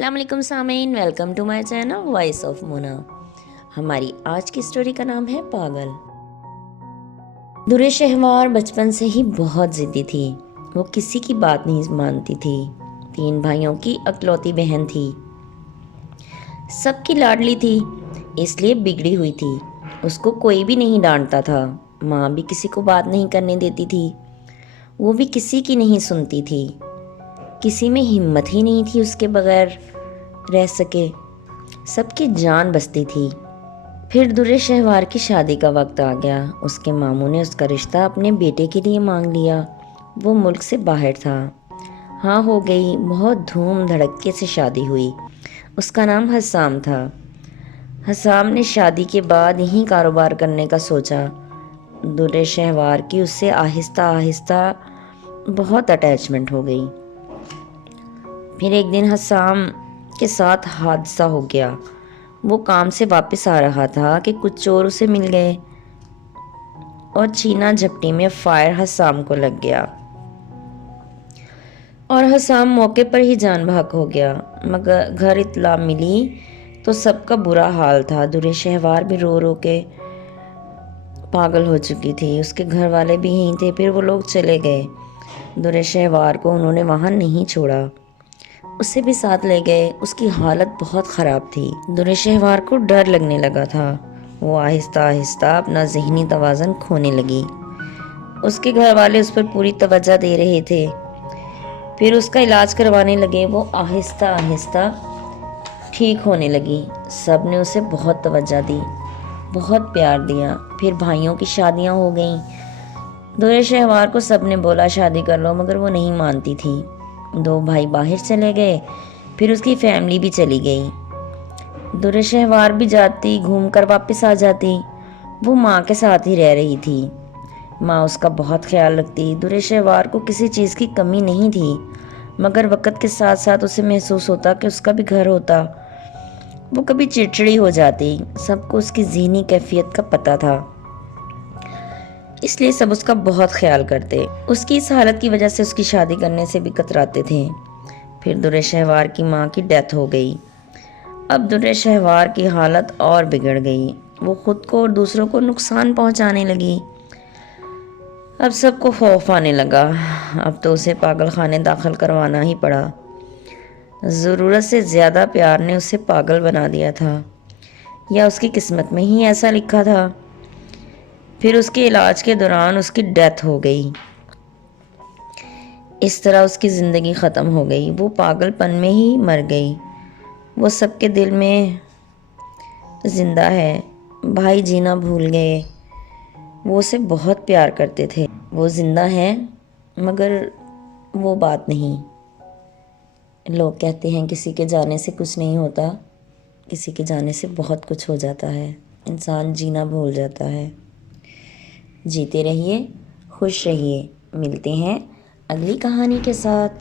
السلام علیکم سامعین، welcome to my channel voice of Mona. ہماری آج کی سٹوری کا نام ہے پاگل۔ درِ شہوار بچپن سے ہی بہت ضدی تھی۔ وہ کسی کی بات نہیں مانتی تھی۔ 3 بھائیوں کی اکلوتی بہن تھی، سب کی لاڈلی تھی، اس لیے بگڑی ہوئی تھی۔ اس کو کوئی بھی نہیں ڈانٹتا تھا، ماں بھی کسی کو بات نہیں کرنے دیتی تھی، وہ بھی کسی کی نہیں سنتی تھی۔ کسی میں ہمت ہی نہیں تھی اس کے بغیر رہ سکے، سب کی جان بستی تھی۔ پھر درِ شہوار کی شادی کا وقت آ گیا۔ اس کے ماموں نے اس کا رشتہ اپنے بیٹے کے لیے مانگ لیا۔ وہ ملک سے باہر تھا۔ ہاں ہو گئی، بہت دھوم دھڑکے سے شادی ہوئی۔ اس کا نام حسام تھا۔ حسام نے شادی کے بعد یہیں کاروبار کرنے کا سوچا۔ درِ شہوار کی اس سے آہستہ آہستہ بہت اٹیچمنٹ ہو گئی۔ پھر ایک دن حسام کے ساتھ حادثہ ہو گیا۔ وہ کام سے واپس آ رہا تھا کہ کچھ چور اسے مل گئے اور چھینا جھپٹی میں فائر حسام کو لگ گیا اور حسام موقع پر ہی جان بحق ہو گیا۔ مگر گھر اطلاع ملی تو سب کا برا حال تھا۔ درِ شہوار بھی رو رو کے پاگل ہو چکی تھی، اس کے گھر والے بھی یہیں تھے۔ پھر وہ لوگ چلے گئے۔ درِ شہوار کو انہوں نے وہاں نہیں چھوڑا، اسے بھی ساتھ لے گئے۔ اس کی حالت بہت خراب تھی۔ درِ شہوار کو ڈر لگنے لگا تھا۔ وہ آہستہ آہستہ اپنا ذہنی توازن کھونے لگی۔ اس کے گھر والے اس پر پوری توجہ دے رہے تھے، پھر اس کا علاج کروانے لگے۔ وہ آہستہ آہستہ ٹھیک ہونے لگی۔ سب نے اسے بہت توجہ دی، بہت پیار دیا۔ پھر بھائیوں کی شادیاں ہو گئیں۔ درِ شہوار کو سب نے بولا شادی کر لو، مگر وہ نہیں مانتی تھی۔ 2 بھائی باہر چلے گئے، پھر اس کی فیملی بھی چلی گئی۔ درِ شہوار بھی جاتی، گھوم کر واپس آ جاتی۔ وہ ماں کے ساتھ ہی رہ رہی تھی۔ ماں اس کا بہت خیال رکھتی۔ درِ شہوار کو کسی چیز کی کمی نہیں تھی، مگر وقت کے ساتھ ساتھ اسے محسوس ہوتا کہ اس کا بھی گھر ہوتا۔ وہ کبھی چڑچڑی ہو جاتی۔ سب کو اس کی ذہنی کیفیت کا پتہ تھا، اس لیے سب اس کا بہت خیال کرتے۔ اس کی اس حالت کی وجہ سے اس کی شادی کرنے سے بھی کتراتے تھے۔ پھر درِ شہوار کی ماں کی ڈیتھ ہو گئی۔ اب درِ شہوار کی حالت اور بگڑ گئی۔ وہ خود کو اور دوسروں کو نقصان پہنچانے لگی۔ اب سب کو خوف آنے لگا۔ اب تو اسے پاگل خانے داخل کروانا ہی پڑا۔ ضرورت سے زیادہ پیار نے اسے پاگل بنا دیا تھا، یا اس کی قسمت میں ہی ایسا لکھا تھا۔ پھر اس کے علاج کے دوران اس کی ڈیتھ ہو گئی۔ اس طرح اس کی زندگی ختم ہو گئی۔ وہ پاگل پن میں ہی مر گئی۔ وہ سب کے دل میں زندہ ہے۔ بھائی جینا بھول گئے۔ وہ اسے بہت پیار کرتے تھے۔ وہ زندہ ہے، مگر وہ بات نہیں۔ لوگ کہتے ہیں کسی کے جانے سے کچھ نہیں ہوتا، کسی کے جانے سے بہت کچھ ہو جاتا ہے۔ انسان جینا بھول جاتا ہے۔ جیتے رہیے، خوش رہیے۔ ملتے ہیں اگلی کہانی کے ساتھ۔